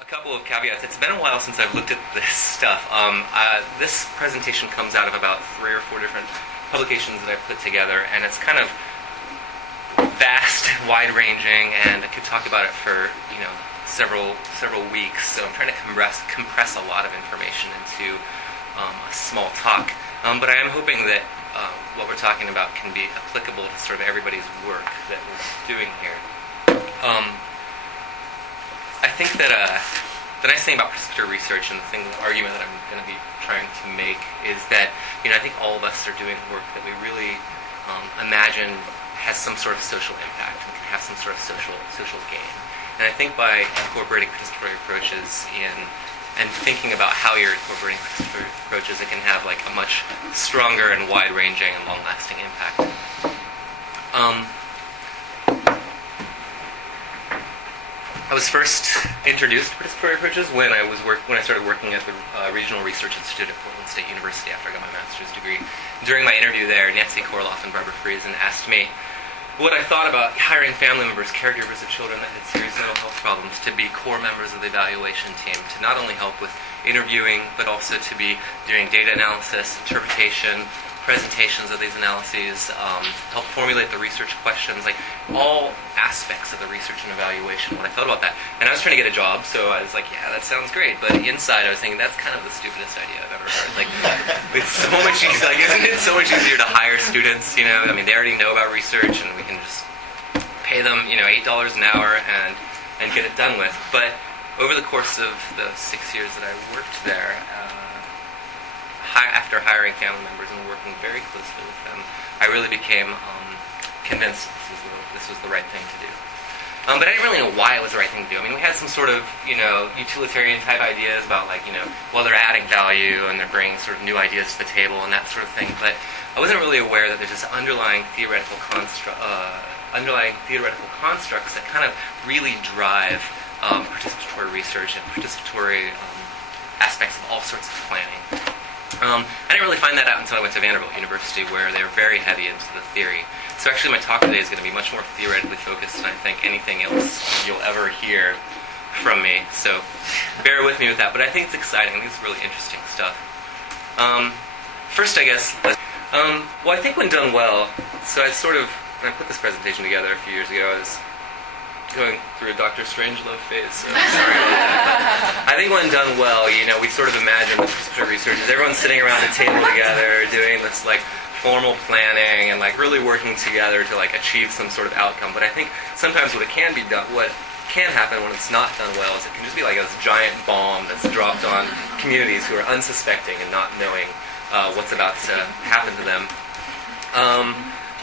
a couple of caveats. It's been a while since I've looked at this stuff. This presentation comes out of about 3 or 4 different publications that I've put together, and it's kind of vast, wide-ranging, and I could talk about it for several weeks. So I'm trying to compress a lot of information into a small talk. But I am hoping that what we're talking about can be applicable to sort of everybody's work that we're doing here. I think that the nice thing about participatory research and the argument that I'm going to be trying to make is that I think all of us are doing work that we really imagine has some sort of social impact and can have some sort of social gain. And I think by incorporating participatory approaches and thinking about how you're incorporating participatory approaches, it can have like a much stronger and wide-ranging and long-lasting impact. I was first introduced to participatory approaches when I started working at the Regional Research Institute at Pullmann State University after I got my master's degree. During my interview there, Nancy Korloff and Barbara Friesen asked me what I thought about hiring family members, caregivers of children that had serious mental health problems, to be core members of the evaluation team, to not only help with interviewing, but also to be doing data analysis, interpretation, presentations of these analyses, help formulate the research questions, like all aspects of the research and evaluation, when I thought about that. And I was trying to get a job, so I was like, yeah, that sounds great. But inside I was thinking, that's kind of the stupidest idea I've ever heard. Like, it's so much easier, like, isn't it so much easier to hire students, I mean, they already know about research, and we can just pay them, $8 an hour and get it done with. But over the course of the 6 years that I worked there, after hiring family members and working very closely with them, I really became convinced this was the right thing to do. But I didn't really know why it was the right thing to do. I mean, we had some sort of, utilitarian type ideas about well, they're adding value and they're bringing sort of new ideas to the table and that sort of thing. But I wasn't really aware that there's this underlying theoretical constructs that kind of really drive participatory research and participatory aspects of all sorts of planning. I didn't really find that out until I went to Vanderbilt University, where they're very heavy into the theory. So actually my talk today is going to be much more theoretically focused than I think anything else you'll ever hear from me. So bear with me with that. But I think it's exciting. I think it's really interesting stuff. First, I guess, well, I think when done well, so when I put this presentation together a few years ago, I was going through a Dr. Strangelove phase, so sorry about that. I think when done well, we sort of imagine with participatory research is everyone's sitting around a table together doing this formal planning and really working together to achieve some sort of outcome. But I think sometimes what can happen when it's not done well is it can just be like this giant bomb that's dropped on communities who are unsuspecting and not knowing what's about to happen to them.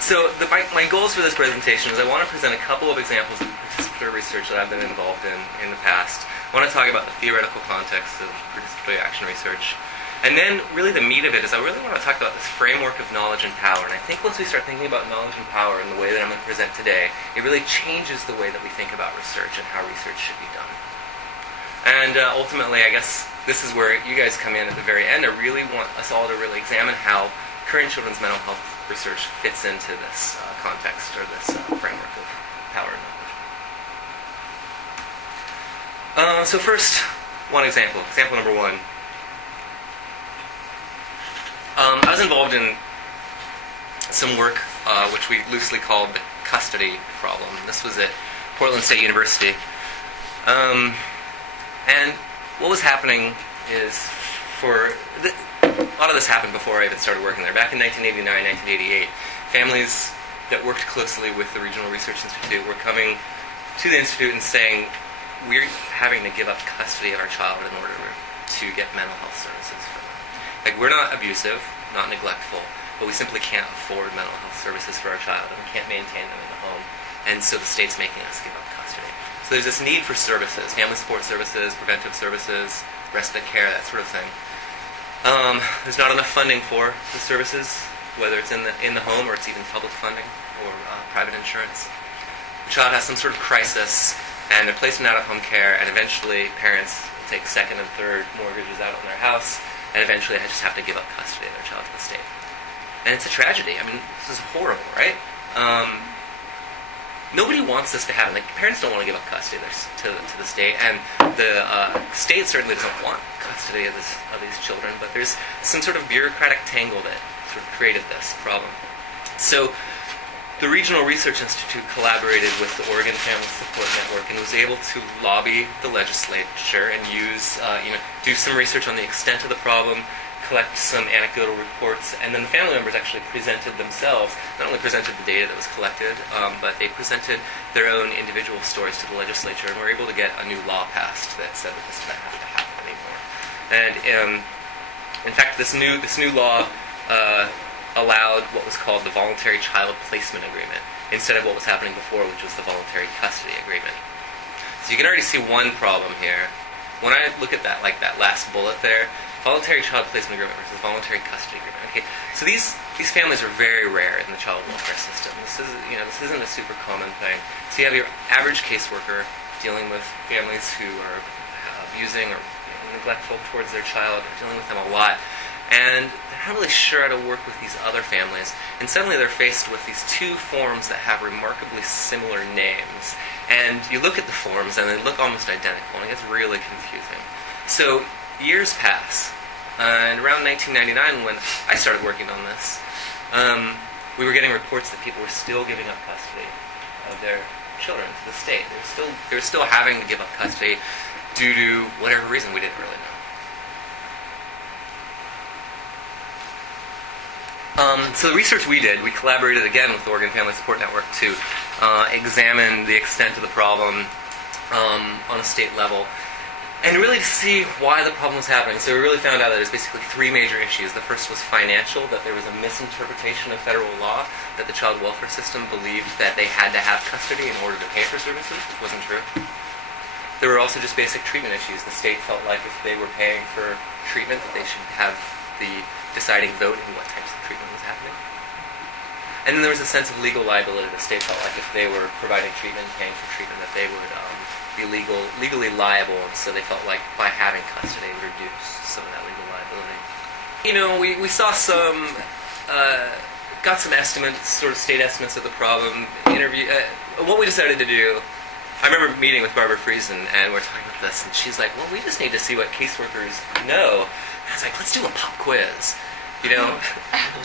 So my goals for this presentation is I want to present a couple of examples of participatory research that I've been involved in the past. I want to talk about the theoretical context of participatory action research. And then really the meat of it is I really want to talk about this framework of knowledge and power. And I think once we start thinking about knowledge and power in the way that I'm going to present today, it really changes the way that we think about research and how research should be done. And ultimately, I guess this is where you guys come in at the very end. I really want us all to really examine how current children's mental health research fits into this context or this framework of power and knowledge. So first, one example. Example number one. I was involved in some work which we loosely called the custody problem. This was at Portland State University. And what was happening is a lot of this happened before I even started working there. Back in 1989, 1988, families that worked closely with the Regional Research Institute were coming to the Institute and saying, we're having to give up custody of our child in order to get mental health services for them. We're not abusive, not neglectful, but we simply can't afford mental health services for our child, and we can't maintain them in the home. And so the state's making us give up custody. So there's this need for services, family support services, preventive services, respite care, that sort of thing. There's not enough funding for the services, whether it's in the home or it's even public funding or private insurance. The child has some sort of crisis, and they're placed in out-of-home care, and eventually parents take second and third mortgages out on their house, and eventually they just have to give up custody of their child to the state. And it's a tragedy. I mean, this is horrible, right? nobody wants this to happen. Like, parents don't want to give up custody to the state, and the state certainly doesn't want custody of these children, but there's some sort of bureaucratic tangle that sort of created this problem. So the Regional Research Institute collaborated with the Oregon Family Support Network and was able to lobby the legislature and do some research on the extent of the problem, collect some anecdotal reports, and then the family members actually presented themselves, not only presented the data that was collected, but they presented their own individual stories to the legislature, and were able to get a new law passed that said that this didn't have to happen anymore. And in fact, this new law allowed what was called the Voluntary Child Placement Agreement, instead of what was happening before, which was the Voluntary Custody Agreement. So you can already see one problem here. When I look at that, like that last bullet there, Voluntary Child Placement Agreement versus Voluntary Custody Agreement. Okay, so these families are very rare in the child welfare system. This isn't a super common thing. So you have your average caseworker dealing with families who are abusing or neglectful towards their child, dealing with them a lot, and they're not really sure how to work with these other families. And suddenly they're faced with these two forms that have remarkably similar names. And you look at the forms and they look almost identical, and it gets really confusing. So years pass, and around 1999, when I started working on this, we were getting reports that people were still giving up custody of their children to the state. They were still having to give up custody due to whatever reason we didn't really know. So the research we did, we collaborated again with the Oregon Family Support Network to examine the extent of the problem on a state level, and really to see why the problem was happening. So we really found out that there's basically three major issues. The first was financial, that there was a misinterpretation of federal law, that the child welfare system believed that they had to have custody in order to pay for services, which wasn't true. There were also just basic treatment issues. The state felt like if they were paying for treatment, that they should have the deciding vote in what types of treatment was happening. And then there was a sense of legal liability. The state felt like if they were providing treatment, paying for treatment, that they would be legally liable, and so they felt like by having custody it would reduce some of that legal liability. You know, we saw some, got some estimates, sort of state estimates of the problem. What we decided to do, I remember meeting with Barbara Friesen, and we're talking about this, and she's like, well, we just need to see what caseworkers know. And I was like, let's do a pop quiz. You know,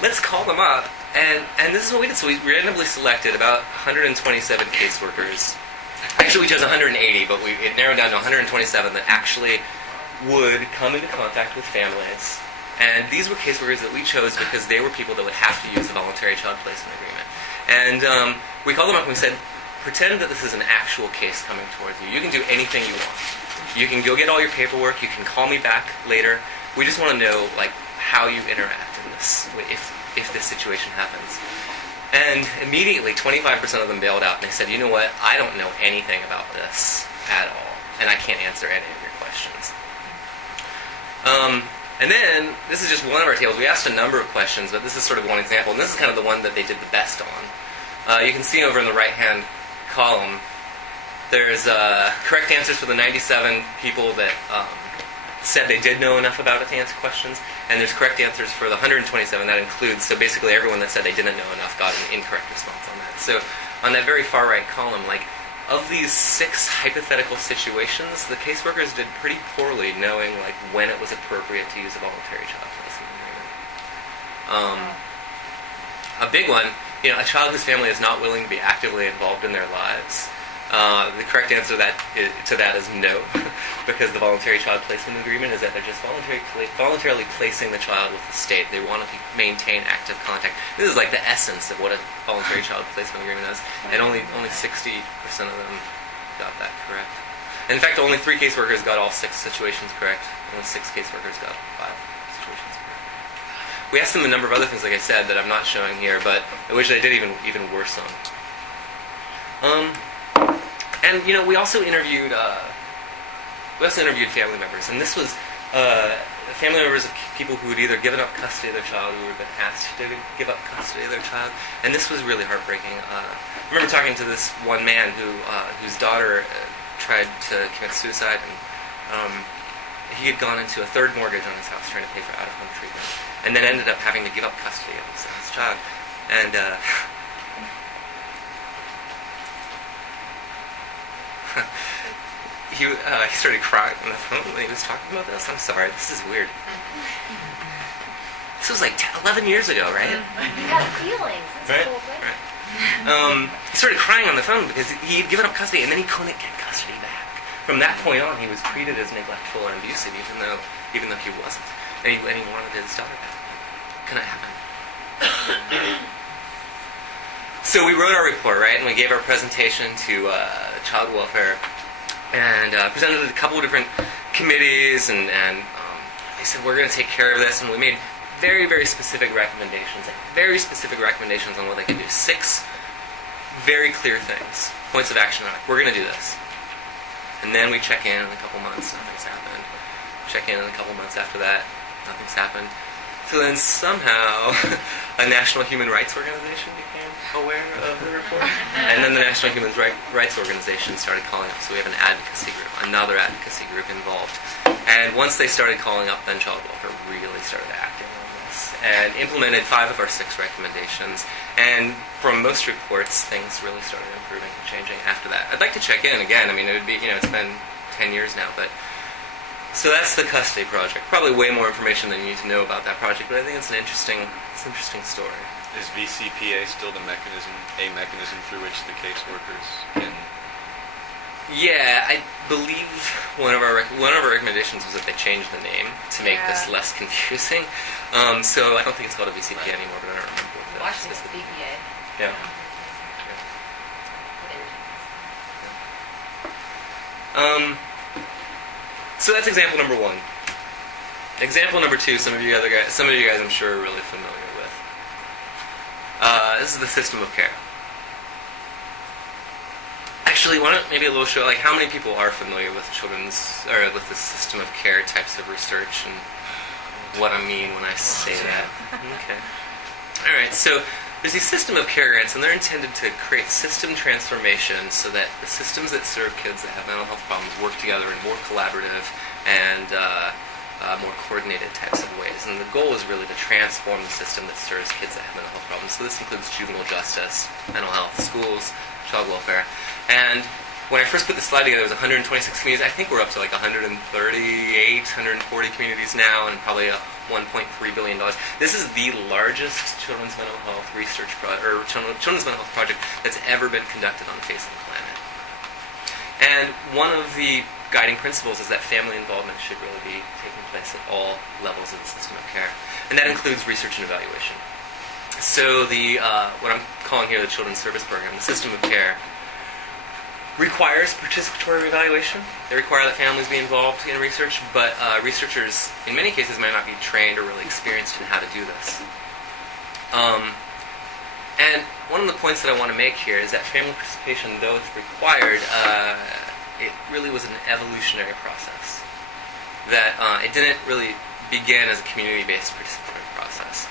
let's call them up. And this is what we did. So we randomly selected about 127 caseworkers. Actually, we chose 180, but it narrowed down to 127 that actually would come into contact with families. And these were caseworkers that we chose because they were people that would have to use the Voluntary Child Placement Agreement. And we called them up and we said, pretend that this is an actual case coming towards you. You can do anything you want. You can go get all your paperwork. You can call me back later. We just want to know, like, how you interact in this, if this situation happens. And immediately, 25% of them bailed out, and they said, you know what, I don't know anything about this at all, and I can't answer any of your questions. And then, this is just one of our tables. We asked a number of questions, but this is sort of one example, and this is kind of the one that they did the best on. You can see over in the right-hand column, there's correct answers for the 97 people that said they did know enough about it to answer questions, and there's correct answers for the 127. That includes, so basically everyone that said they didn't know enough got an incorrect response on that. So on that very far right column, like, of these 6 hypothetical situations, the caseworkers did pretty poorly knowing, like, when it was appropriate to use a voluntary child placement agreement. A big one, you know, a child whose family is not willing to be actively involved in their lives. The correct answer to that is no, because the Voluntary Child Placement Agreement is that they're just voluntarily placing the child with the state. They want to maintain active contact. This is like the essence of what a Voluntary Child Placement Agreement is, and only 60% of them got that correct. And in fact, only 3 caseworkers got all 6 situations correct. Only 6 caseworkers got 5 situations correct. We asked them a number of other things, like I said, that I'm not showing here, but which they did even worse on. And you know, we also interviewed family members, and this was family members of people who had either given up custody of their child or had been asked to give up custody of their child, and this was really heartbreaking. I remember talking to this one man whose daughter tried to commit suicide, and he had gone into a 3rd mortgage on his house trying to pay for out-of-home treatment, and then ended up having to give up custody of his child. And he started crying on the phone when he was talking about this. I'm sorry, this is weird. This was like 11 years ago, right? You have feelings. That's the whole thing. Right. He started crying on the phone because he had given up custody and then he couldn't get custody back. From that point on, he was treated as neglectful and abusive, even though he wasn't. And he wanted his daughter back. Couldn't happen. So we wrote our report, right, and we gave our presentation to child welfare and presented it to a couple of different committees, and they said, we're going to take care of this, and we made very, very specific recommendations, on what they can do. 6 very clear things, points of action. We're going to do this. And then we check in a couple months, nothing's happened. Check in a couple months after that, nothing's happened. So then somehow a National Human Rights Organization became aware of the report. And then the National Human Rights Organization started calling up. So we have an advocacy group, another advocacy group involved. And once they started calling up, then child welfare really started acting on this and implemented 5 of our 6 recommendations. And from most reports, things really started improving and changing after that. I'd like to check in again. I mean, it would be, it's been 10 years now, but so that's the custody project. Probably way more information than you need to know about that project, but I think it's an interesting story. Is VCPA still a mechanism through which the caseworkers can? Yeah, I believe one of our recommendations was that they change the name to make this less confusing. So I don't think it's called a VCPA anymore, but I don't remember what Washington is the VPA. Yeah. So that's example number 1. Example number 2, some of you guys I'm sure are really familiar with. This is the system of care. Actually, why don't maybe a little show, like how many people are familiar with with the system of care types of research and what I mean when I say that? Okay. All right, so there's these system of care grants, and they're intended to create system transformation so that the systems that serve kids that have mental health problems work together in more collaborative and more coordinated types of ways. And the goal is really to transform the system that serves kids that have mental health problems. So this includes juvenile justice, mental health, schools, child welfare. And when I first put the slide together, there was 126 communities. I think we're up to like 140 communities now, and probably $1.3 billion. This is the largest children's mental health research children's mental health project that's ever been conducted on the face of the planet. And one of the guiding principles is that family involvement should really be taking place at all levels of the system of care, and that includes research and evaluation. So the what I'm calling here the Children's Service Program, the system of care, requires participatory evaluation. They require that families be involved in research, but researchers, in many cases, might not be trained or really experienced in how to do this. And one of the points that I want to make here is that family participation, though it's required, it really was an evolutionary process. That it didn't really begin as a community-based participatory process.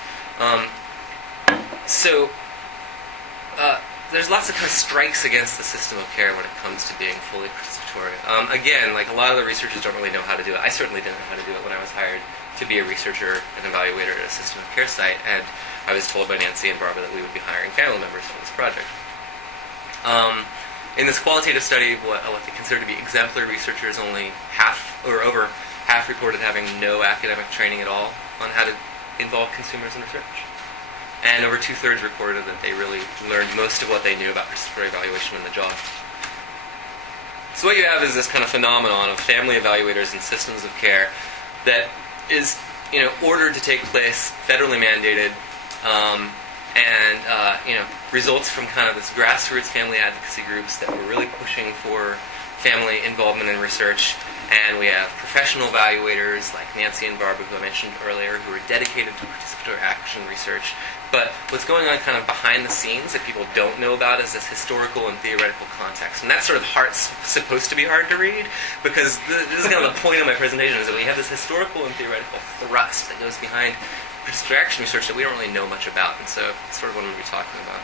There's lots of kind of strikes against the system of care when it comes to being fully participatory. Again, like a lot of the researchers don't really know how to do it. I certainly didn't know how to do it when I was hired to be a researcher and evaluator at a system of care site, and I was told by Nancy and Barbara that we would be hiring family members for this project. In this qualitative study, what they consider to be exemplary researchers, only over half reported having no academic training at all on how to involve consumers in research. And over 2/3 reported that they really learned most of what they knew about participatory evaluation in the job. So what you have is this kind of phenomenon of family evaluators and systems of care that is, ordered to take place, federally mandated, and results from kind of this grassroots family advocacy groups that were really pushing for family involvement in research. And we have professional evaluators like Nancy and Barbara, who I mentioned earlier, who are dedicated to participatory action research. But what's going on kind of behind the scenes that people don't know about is this historical and theoretical context. And that sort of supposed to be hard to read, because this is kind of the point of my presentation, is that we have this historical and theoretical thrust that goes behind participatory action research that we don't really know much about. And so it's sort of what I'm going to be talking about.